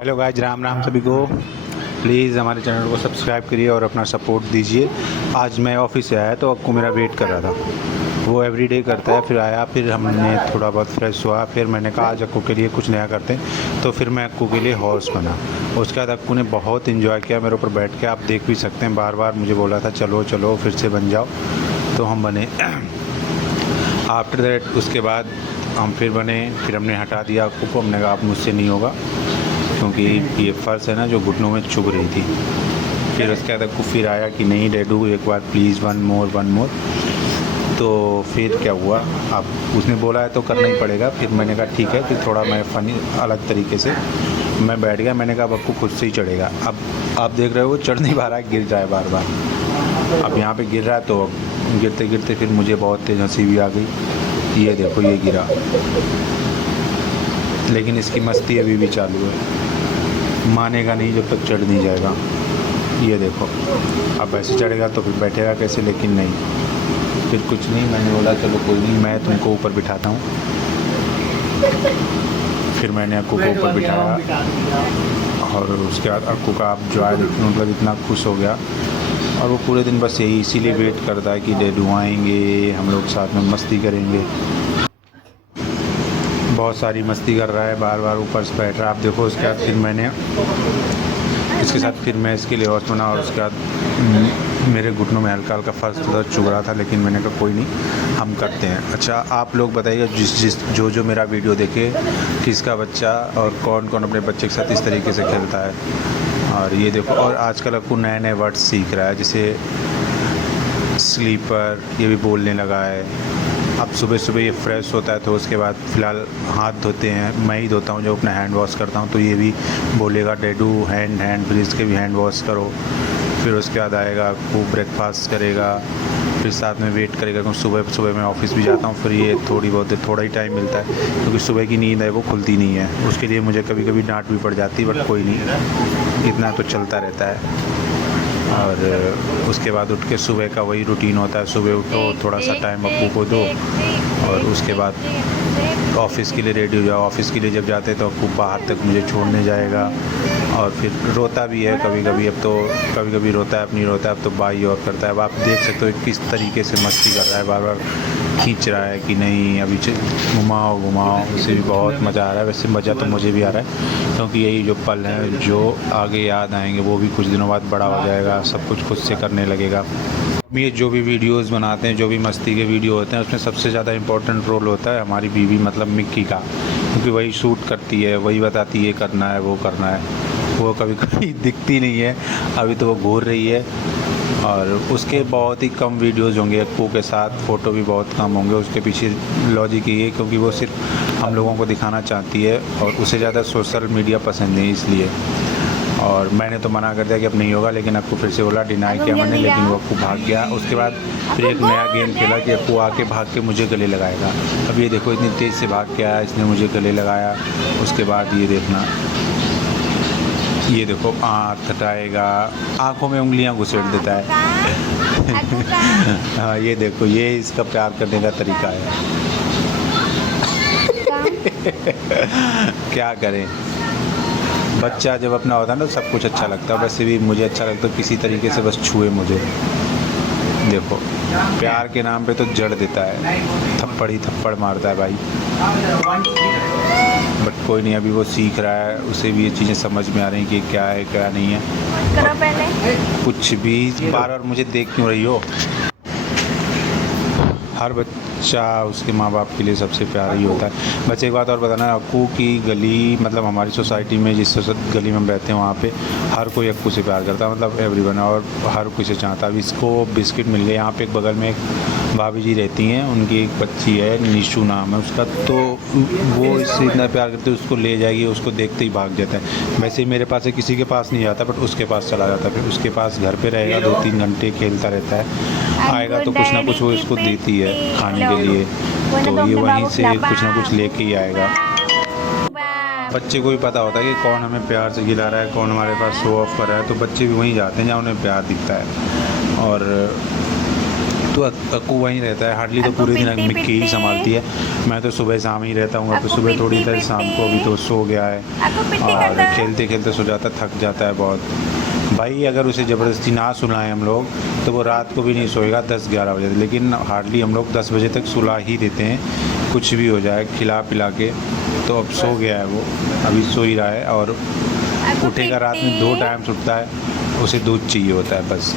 Hello guys, Ram Ram सभी को। Please हमारे चैनल को सब्सक्राइब करिए और अपना सपोर्ट दीजिए। आज मैं ऑफिस से आया तो अक्कू मेरा वेट कर रहा था। वो एवरीडे करता है। फिर आया, फिर हमने थोड़ा बहुत फ्रेश हुआ, फिर मैंने कहा आज अक्कू के लिए कुछ नया करते हैं। तो फिर मैं अक्कू के लिए हॉर्स बना। उसके बाद अक्कू ने बहुत इन्जॉय किया मेरे ऊपर बैठ के। आप देख भी सकते हैं, बार बार मुझे बोला था चलो चलो फिर से बन जाओ, तो हम बने। आफ्टर दैट उसके बाद हम फिर बने। फिर हमने हटा दिया अक्कू को। हमने कहा अब मुझसे नहीं होगा, क्योंकि ये फ़र्श है ना जो घुटनों में चुभ रही थी। फिर उसके बाद अक्कू फिर आया कि नहीं डैडू एक बार प्लीज़ वन मोर। तो फिर क्या हुआ, अब उसने बोला है तो करना ही पड़ेगा। फिर मैंने कहा ठीक है। फिर थोड़ा मैं फ़नी अलग तरीके से मैं बैठ गया। मैंने कहा अब अक्कू खुद से ही चढ़ेगा। अब आप देख रहे हो वो चढ़ नहीं पा रहा है, गिर रहा है बार बार। अब यहाँ पे गिर रहा है, तो गिरते गिरते फिर मुझे बहुत तेज़ हंसी भी आ गई। ये देखो ये गिरा, लेकिन इसकी मस्ती अभी भी चालू है। मानेगा नहीं जब तक चढ़ नहीं जाएगा। ये देखो, अब ऐसे चढ़ेगा तो फिर बैठेगा कैसे, लेकिन नहीं। फिर कुछ नहीं, मैंने बोला चलो कोई नहीं, मैं तुमको ऊपर बिठाता हूँ। फिर मैंने अक्कू को ऊपर बिठाया और उसके बाद अक्कू का आप जो है मतलब इतना खुश हो गया। और वो पूरे दिन बस यही इसीलिए वेट करता है कि डैडू आएंगे, हम लोग साथ में मस्ती करेंगे। बहुत सारी मस्ती कर रहा है, बार बार ऊपर से बैठ रहा है। आप देखो उसके बाद फिर मैंने इसके साथ फिर मैं इसके लिए हॉर्स बना। और उसके बाद मेरे घुटनों में हल्का हल्का फर्स्ट थोड़ा चुभ रहा था, लेकिन मैंने कहा कोई नहीं, हम करते हैं। अच्छा, आप लोग बताइए जो मेरा वीडियो देखे, किसका बच्चा और कौन कौन अपने बच्चे के साथ इस तरीके से खेलता है। और ये देखो, और आजकल आपको नए नए वर्ड्स सीख रहा है, जैसे स्लीपर, ये भी बोलने लगा है। अब सुबह सुबह ये फ्रेश होता है तो उसके बाद फ़िलहाल हाथ धोते हैं, मैं ही धोता हूँ जब अपना हैंड वॉश करता हूँ। तो ये भी बोलेगा डैडू हैंड, फिर इसके भी हैंड वॉश करो। फिर उसके बाद आएगा, खूब ब्रेकफास्ट करेगा, फिर साथ में वेट करेगा, क्योंकि सुबह सुबह मैं ऑफिस भी जाता हूँ। फिर ये थोड़ा ही टाइम मिलता है, क्योंकि सुबह की नींद है वो खुलती नहीं है। उसके लिए मुझे कभी कभी डांट भी पड़ जाती है, बट कोई नहीं, इतना तो चलता रहता है। और उसके बाद उठ के सुबह का वही रूटीन होता है, सुबह उठो, थोड़ा सा टाइम अप्पू को दो, और उसके बाद ऑफ़िस के लिए रेडी हो जाओ। ऑफ़िस के लिए जब जाते तो अप्पू बाहर तक मुझे छोड़ने जाएगा। और फिर रोता भी है कभी कभी, अब तो कभी कभी रोता है, अपनी रोता है, अब तो बाई और करता है। अब आप देख सकते हो किस तरीके से मस्ती कर रहा है, बार बार खींच रहा है कि नहीं अभी घुमाओ। उसे भी बहुत मज़ा आ रहा है। वैसे मज़ा तो मुझे भी आ रहा है, क्योंकि यही जो पल हैं जो आगे याद आएंगे, वो भी कुछ दिनों बाद बड़ा हो जाएगा, सब कुछ खुद से करने लगेगा। ये जो भी वीडियोस बनाते हैं, जो भी मस्ती के वीडियो होते हैं, उसमें सबसे ज़्यादा इम्पोर्टेंट रोल होता है हमारी बीवी मतलब मिक्की का, क्योंकि वही शूट करती है, वही बताती है ये करना है वो करना है। वो कभी कभी दिखती नहीं है, अभी तो वो घूर रही है। और उसके बहुत ही कम वीडियोस होंगे अक्कू के साथ, फ़ोटो भी बहुत कम होंगे। उसके पीछे लॉजिक ये है क्योंकि वो सिर्फ हम लोगों को दिखाना चाहती है, और उसे ज़्यादा सोशल मीडिया पसंद है इसलिए। और मैंने तो मना कर दिया कि अब नहीं होगा, लेकिन अक्कू फिर से बोला, डिनाई किया मैंने, लेकिन वो अक्कू भाग गया। उसके बाद फिर एक नया गेम खेला कि अक्कू आके भाग के मुझे गले लगाएगा। अब ये देखो इतनी तेज़ से भाग के आया, इसने मुझे गले लगाया। उसके बाद ये देखना, ये देखो आँख हटाएगा, आँखों में उंगलियां घुसेड़ देता है। हाँ ये देखो, ये इसका प्यार करने का तरीका है। क्या करें, बच्चा जब अपना होता है ना सब कुछ अच्छा लगता है। वैसे भी मुझे अच्छा लगता है किसी तरीके से बस छुए मुझे। देखो प्यार के नाम पे तो जड़ देता है, थप्पड़ ही थप्पड़ मारता है भाई। बट कोई नहीं, अभी वो सीख रहा है, उसे भी ये चीज़ें समझ में आ रही हैं कि क्या है क्या नहीं है। करो पहले कुछ भी बार बार मुझे देख क्यों रही हो। हर बच्चा उसके माँ बाप के लिए सबसे प्यारा ही होता है। बस एक बात और बताना, अक्कू की गली मतलब हमारी सोसाइटी में जिस गली में हम रहते हैं वहाँ पे हर कोई अक्कू से प्यार करता है, मतलब एवरीवन, और हर कोई से चाहता है। अब इसको बिस्किट मिल गए। यहाँ पे एक बगल में एक भाभी जी रहती हैं, उनकी एक बच्ची है, निशु नाम है उसका, तो वो इससे इतना प्यार करते हैं, उसको ले जाएगी, उसको देखते ही भाग जाता है। वैसे ही मेरे पास है, किसी के पास नहीं जाता, बट उसके पास चला जाता है। फिर उसके पास घर पे रहेगा, 2-3 घंटे खेलता रहता है, आएगा तो कुछ ना कुछ वो इसको देती है खाने के लिए, तो ये वहीं से कुछ ना कुछ लेके ही आएगा। बच्चे को भी पता होता है कि कौन हमें प्यार से खिला रहा है, कौन हमारे पास शो ऑफ कर रहा है, तो बच्चे भी वहीं जाते हैं जहाँ उन्हें प्यार दिखता है। और तो अक्कू वहीं रहता है, हार्डली तो पूरे दिन मिक्की ही संभालती है। मैं तो सुबह शाम ही रहता हूँ, तो सुबह थोड़ी देर, शाम को अभी तो सो गया है और खेलते खेलते सो जाता, थक जाता है बहुत भाई। अगर उसे ज़बरदस्ती ना सुलाएं हम लोग तो वो रात को भी नहीं सोएगा 10-11 बजे, लेकिन हार्डली हम लोग 10 बजे तक सुला ही देते हैं, कुछ भी हो जाए खिला पिला के। तो अब सो गया है वो, अभी सो ही रहा है और उठेगा रात में 2 टाइम उठता है, उसे दूध चाहिए होता है बस।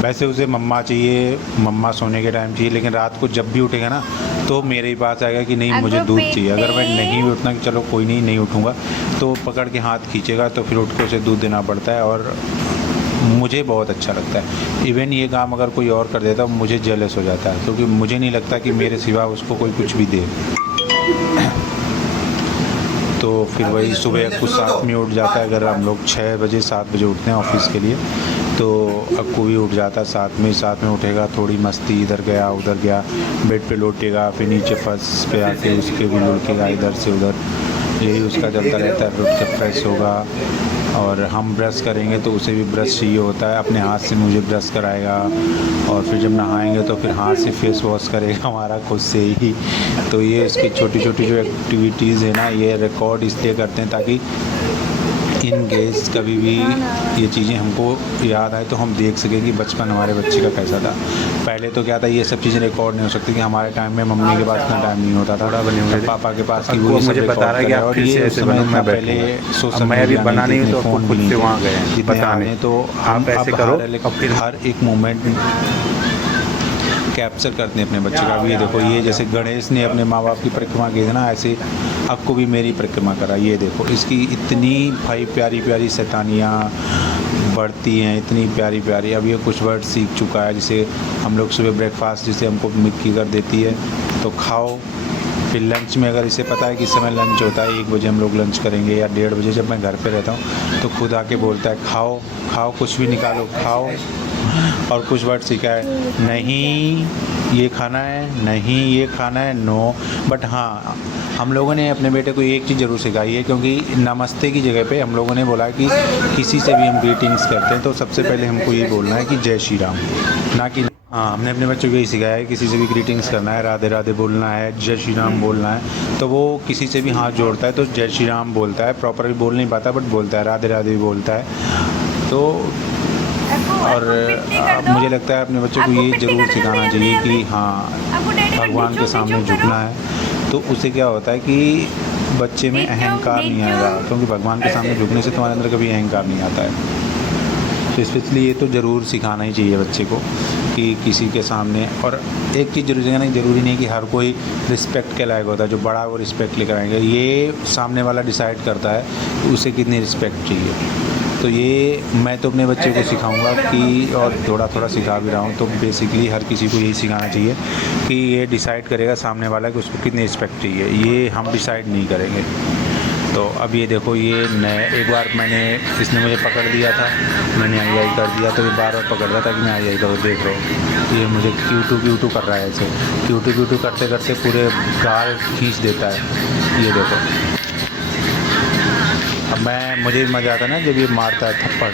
वैसे उसे मम्मा चाहिए, मम्मा सोने के टाइम चाहिए, लेकिन रात को जब भी उठेगा ना तो मेरे ही पास आएगा कि नहीं मुझे दूध चाहिए। अगर मैं नहीं भी उठना कि चलो कोई नहीं उठूँगा, तो पकड़ के हाथ खींचेगा, तो फिर उठ के उसे दूध देना पड़ता है और मुझे बहुत अच्छा लगता है। इवन ये काम अगर कोई और कर देता मुझे जेलस हो जाता है, क्योंकि मुझे नहीं लगता कि मेरे सिवा उसको कोई कुछ भी दे। तो फिर वही सुबह कुछ 7 में उठ जाता है। अगर हम लोग 6 बजे 7 बजे उठते हैं ऑफिस के लिए, तो अक्कू भी उठ जाता है 7 में उठेगा, थोड़ी मस्ती, इधर गया उधर गया, बेड पे लौटेगा, फिर नीचे फर्श पे आके उसके भी लुढ़केगा इधर से उधर, यही उसका चलता रहता है। फिर उठ के फ्रेश होगा और हम ब्रश करेंगे तो उसे भी ब्रश चाहिए होता है, अपने हाथ से मुझे ब्रश कराएगा और फिर जब नहाएंगे तो फिर हाथ से फेस वॉश करेगा हमारा खुद से ही। तो ये इसकी छोटी छोटी जो एक्टिविटीज़ है ना, ये रिकॉर्ड इसलिए करते हैं ताकि इन केस कभी भी ये चीज़ें हमको याद आए तो हम देख सकें कि बचपन हमारे बच्चे का कैसा था। पहले तो क्या था, ये सब चीज़ें रिकॉर्ड नहीं हो सकती कि हमारे टाइम में मम्मी के पास इतना टाइम नहीं होता था, पापा के पास कि वो मुझे बता रहा है कि आप फिर से ऐसे बनूं, मैं पहले सोशल मैं अभी बना नहीं तो फ़ोन खुद से वहाँ गए बताने, तो आप ऐसे करो फिर हर एक मोमेंट कैप्चर करते हैं अपने बच्चे का। भी ये देखो, ये जैसे गणेश ने अपने माँ बाप की परिक्रमा की थी ना, ऐसे आपको भी मेरी परिक्रमा करा। ये देखो इसकी इतनी भाई प्यारी प्यारी शैतानियाँ बढ़ती हैं, इतनी प्यारी प्यारी। अब ये कुछ वर्ड सीख चुका है, जैसे हम लोग सुबह ब्रेकफास्ट जिसे हमको मिक्की कर देती है तो खाओ। फिर लंच में अगर इसे पता है कि इस समय लंच होता है, 1 बजे हम लोग लंच करेंगे या 1:30 बजे जब मैं घर पे रहता हूँ, तो खुद आके बोलता है खाओ खाओ, कुछ भी निकालो खाओ। और कुछ वर्ड सीखा है, नहीं ये खाना है, नहीं ये खाना है, नो। बट हाँ, हम लोगों ने अपने बेटे को एक चीज़ ज़रूर सिखाई है, क्योंकि नमस्ते की जगह पे हम लोगों ने बोला कि किसी से भी हम ग्रीटिंग्स करते हैं तो सबसे पहले हमको ये बोलना है कि जय श्री राम, ना कि हाँ। हमने अपने बच्चों को यही सिखाया है, किसी से भी ग्रीटिंग्स करना है, राधे राधे बोलना है, जय श्री राम बोलना है। तो वो किसी से भी हाथ जोड़ता है तो जय श्री राम बोलता है, प्रॉपर भी बोल नहीं पाता बट बोलता है, राधे राधे भी बोलता है। तो और मुझे लगता है अपने बच्चों को ये ज़रूर सिखाना चाहिए कि हाँ भगवान के सामने झुकना है। तो उससे क्या होता है कि बच्चे में अहंकार नहीं आएगा, क्योंकि भगवान के सामने झुकने से तुम्हारे अंदर कभी अहंकार नहीं आता है। तो इसलिए ये तो ज़रूर सिखाना ही चाहिए बच्चे को कि किसी के सामने। और एक चीज़ ज़रूरी नहीं कि हर कोई रिस्पेक्ट के लायक होता है, जो बड़ा वो रिस्पेक्ट लेकर आएंगे, ये सामने वाला डिसाइड करता है उसे कितनी रिस्पेक्ट चाहिए। तो ये मैं तो अपने बच्चे को सिखाऊंगा कि, और थोड़ा थोड़ा सिखा भी रहा हूँ, तो बेसिकली हर किसी को यही सिखाना चाहिए कि ये डिसाइड करेगा सामने वाला कि उसको कितनी रिस्पेक्ट चाहिए, ये हम डिसाइड नहीं करेंगे। तो अब ये देखो, ये नए एक बार इसने मुझे पकड़ दिया था, मैंने आई कर दिया, तो ये बार बार पकड़ रहा था कि मैं आई करो। देख लो ये मुझे क्यू2 कर रहा है, ऐसे क्यू2 करते करते पूरे गाल खींच देता है। ये देखो, अब मुझे मज़ा आता है ना जब ये मारता है थप्पड़।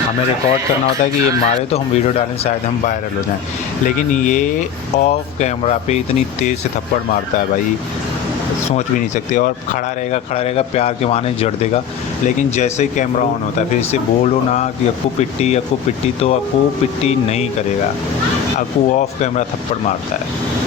हमें रिकॉर्ड करना होता है कि ये मारे तो हम वीडियो डालें, शायद हम वायरल हो जाएं, लेकिन ये ऑफ कैमरा पे इतनी तेज़ से थप्पड़ मारता है भाई, सोच भी नहीं सकते। और खड़ा रहेगा प्यार के माने जड़ देगा, लेकिन जैसे ही कैमरा ऑन होता है फिर इससे बोलो ना कि अक्कू पिट्टी, तो अक्कू पिट्टी नहीं करेगा। अक्कू ऑफ कैमरा थप्पड़ मारता है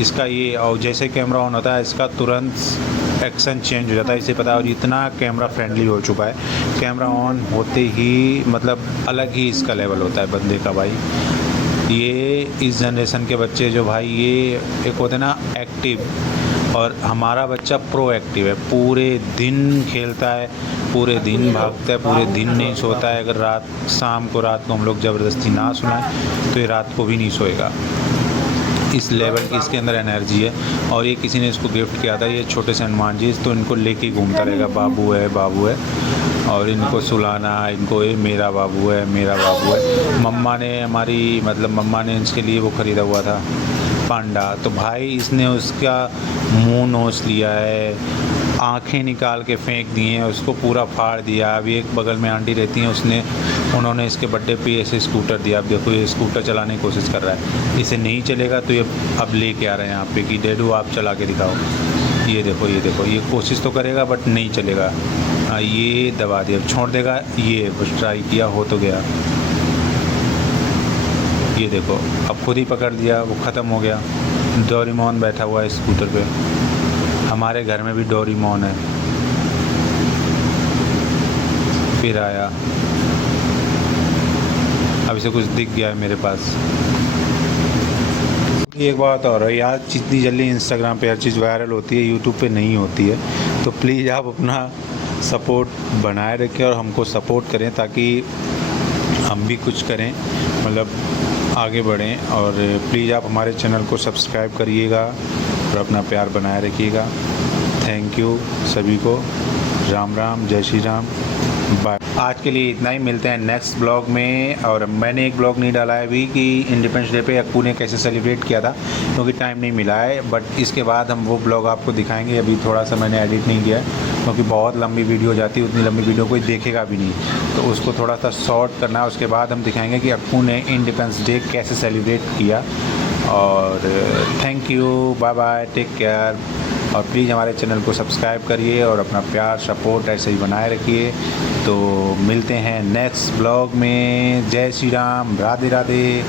इसका ये, और जैसे कैमरा ऑन होता है इसका तुरंत एक्शन चेंज हो जाता है, इसे पता है। और इतना कैमरा फ्रेंडली हो चुका है, कैमरा ऑन होते ही मतलब अलग ही इसका लेवल होता है बंदे का भाई। ये इस जनरेशन के बच्चे जो भाई, ये एक होते हैं ना एक्टिव, और हमारा बच्चा प्रोएक्टिव है, पूरे दिन खेलता है, पूरे दिन भागता है, पूरे दिन नहीं सोता है। अगर शाम को रात को हम लोग ज़बरदस्ती ना सुनाएं तो ये रात को भी नहीं सोएगा। इस लेवल की इसके अंदर एनर्जी है। और ये किसी ने इसको गिफ्ट किया था, ये छोटे से हनुमान जी, तो इनको लेके घूमता रहेगा, बाबू है, और इनको सुलाना, इनको ये मेरा बाबू है। मम्मा ने इसके लिए वो ख़रीदा हुआ था पांडा, तो भाई इसने उसका मुंह नोच लिया है, आँखें निकाल के फेंक दी हैं, उसको पूरा फाड़ दिया। अभी एक बगल में आंटी रहती हैं, उन्होंने इसके बर्थडे पे ऐसे स्कूटर दिया। अब देखो ये स्कूटर चलाने की कोशिश कर रहा है, इसे नहीं चलेगा तो ये अब लेके आ रहे हैं यहाँ पे कि डैडू आप चला के दिखाओ। ये देखो ये कोशिश तो करेगा बट नहीं चलेगा। ये दबा दिया, छोड़ देगा। ये बस ट्राई किया, हो तो गया। ये देखो अब खुद ही पकड़ दिया, वो ख़त्म हो गया। डोरेमोन बैठा हुआ है स्कूटर पे। हमारे घर में भी डोरेमोन है। फिर आया, अब इसे कुछ दिख गया है मेरे पास। एक बात और है यार, जितनी जल्दी इंस्टाग्राम पे हर चीज़ वायरल होती है, यूट्यूब पे नहीं होती है। तो प्लीज़ आप अपना सपोर्ट बनाए रखें और हमको सपोर्ट करें ताकि हम भी कुछ करें, मतलब आगे बढ़ें। और प्लीज़ आप हमारे चैनल को सब्सक्राइब करिएगा और अपना प्यार बनाए रखिएगा। थैंक यू सभी को। राम राम, जय श्री राम, बाय। आज के लिए इतना ही, मिलते हैं नेक्स्ट ब्लॉग में। और मैंने एक ब्लॉग नहीं डाला है अभी कि इंडिपेंडेंस डे पे अक्कू ने कैसे सेलिब्रेट किया था, क्योंकि टाइम नहीं मिला है। बट इसके बाद हम वो ब्लॉग आपको दिखाएंगे। अभी थोड़ा सा मैंने एडिट नहीं किया क्योंकि बहुत लंबी वीडियो हो जाती है, उतनी लंबी वीडियो कोई देखेगा भी नहीं, तो उसको थोड़ा सा शॉर्ट करना है। उसके बाद हम दिखाएंगे कि अक्कू ने इंडिपेंडेंस डे कैसे सेलिब्रेट किया। और thank you, bye bye, take care. और प्लीज़ हमारे चैनल को सब्सक्राइब करिए और अपना प्यार सपोर्ट ऐसे ही बनाए रखिए। तो मिलते हैं नेक्स्ट ब्लॉग में। जय श्री राम, राधे राधे।